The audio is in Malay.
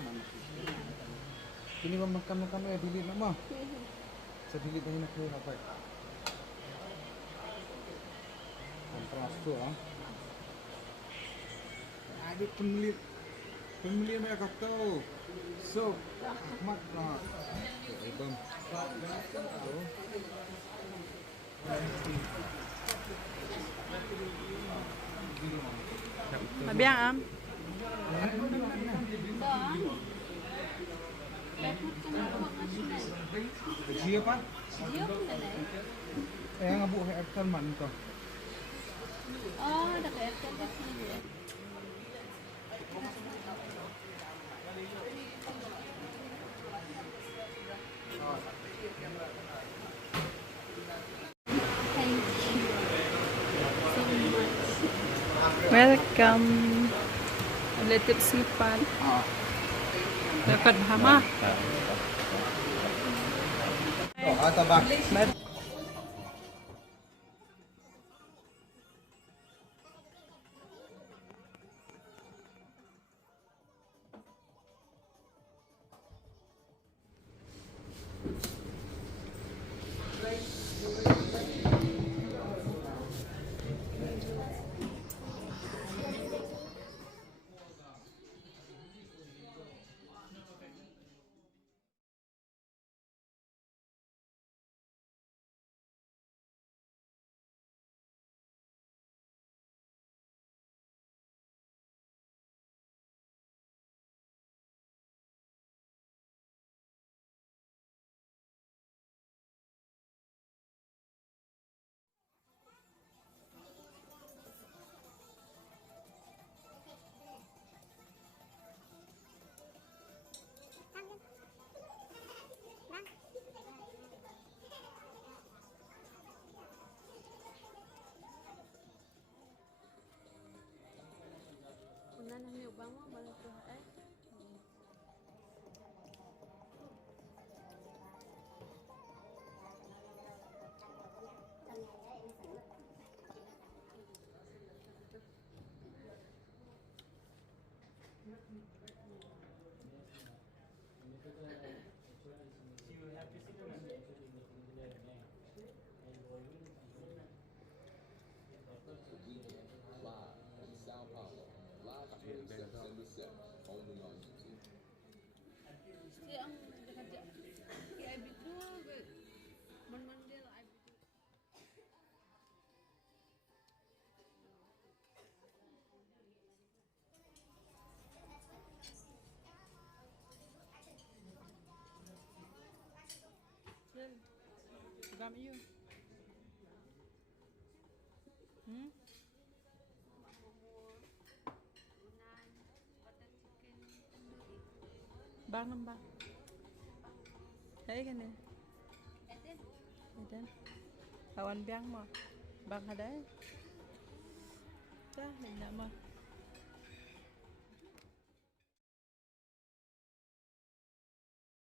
Mana nak? Ini makan ya dili nak mah. Sedili dah nak apa? Kontras tu ah. Ada pembeli mereka tahu. So, Ahmad lah. Ibam. Bien, hein? Siapa? Yang abu airtel man tu. Oh, ada kayak airtel sini ya. Thank you so much. Welcome. Letip sipan. Dapat hama. Atau bak. Una nang niubang mo balik to eh. Si ang kerja. Kaya bitu men-mendel ai bitu. Gam you. Bang nambah. Hey kan ni. Eden. Kawan biang mah. Bang ada. Dah, nak mah.